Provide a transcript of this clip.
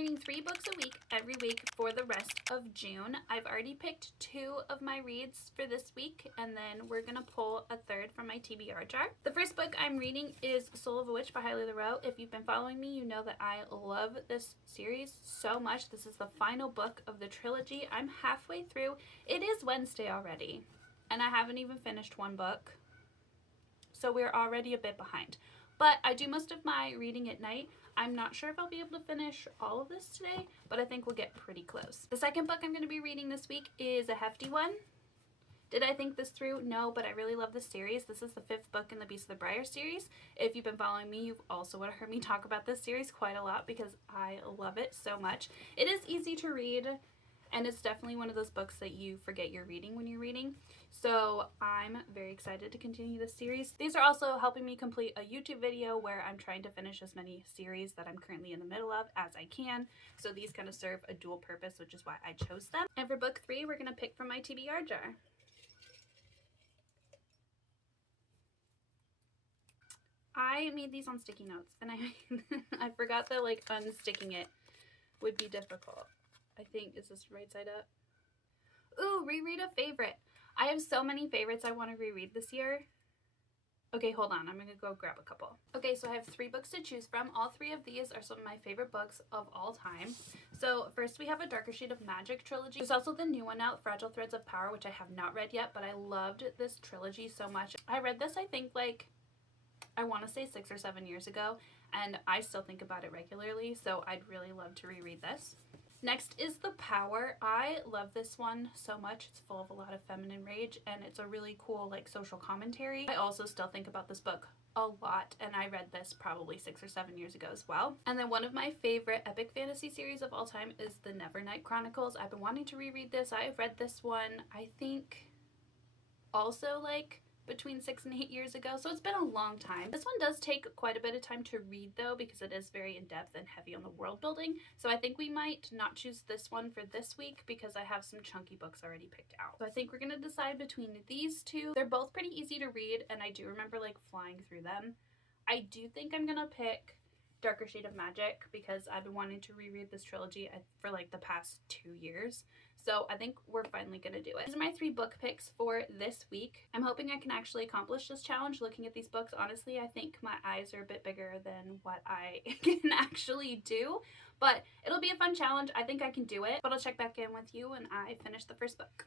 reading 3 books a week every week for the rest of June. I've already picked 2 of my reads for this week, and then we're gonna pull a third from my TBR jar. The first book I'm reading is Soul of a Witch by Hailey Laroe. If you've been following me, you know that I love this series so much. This is the final book of the trilogy. I'm halfway through. It is Wednesday already, and I haven't even finished one book, so we're already a bit behind. But I do most of my reading at night. I'm not sure if I'll be able to finish all of this today, but I think we'll get pretty close. The second book I'm going to be reading this week is a hefty one. Did I think this through? No, but I really love this series. This is the 5th book in the Beast of the Briar series. If you've been following me, you've also would have heard me talk about this series quite a lot because I love it so much. It is easy to read, and it's definitely one of those books that you forget you're reading when you're reading. So I'm very excited to continue this series. These are also helping me complete a YouTube video where I'm trying to finish as many series that I'm currently in the middle of as I can. So these kind of serve a dual purpose, which is why I chose them. And for book 3, we're going to pick from my TBR jar. I made these on sticky notes, and I forgot that like unsticking it would be difficult. I think, is this right side up? Ooh, reread a favorite. I have so many favorites I want to reread this year. Okay, hold on. I'm going to go grab a couple. Okay, so I have 3 books to choose from. All 3 of these are some of my favorite books of all time. So first we have a Darker Shade of Magic trilogy. There's also the new one out, Fragile Threads of Power, which I have not read yet, but I loved this trilogy so much. I read this, I think, like, I want to say 6 or 7 years ago, and I still think about it regularly, so I'd really love to reread this. Next is The Power. I love this one so much. It's full of a lot of feminine rage, and it's a really cool like social commentary. I also still think about this book a lot, and I read this probably 6 or 7 years ago as well. And then one of my favorite epic fantasy series of all time is the Nevernight Chronicles. I've been wanting to reread this. I've read this one, I think, also like between 6 and 8 years ago, so it's been a long time. This one does take quite a bit of time to read though, because it is very in-depth and heavy on the world building, so I think we might not choose this one for this week because I have some chunky books already picked out. So I think we're gonna decide between these 2. They're both pretty easy to read, and I do remember like flying through them. I do think I'm gonna pick Darker Shade of Magic because I've been wanting to reread this trilogy for like the past 2 years. So I think we're finally gonna do it. These are my 3 book picks for this week. I'm hoping I can actually accomplish this challenge. Looking at these books, honestly, I think my eyes are a bit bigger than what I can actually do, but it'll be a fun challenge. I think I can do it, but I'll check back in with you when I finish the first book.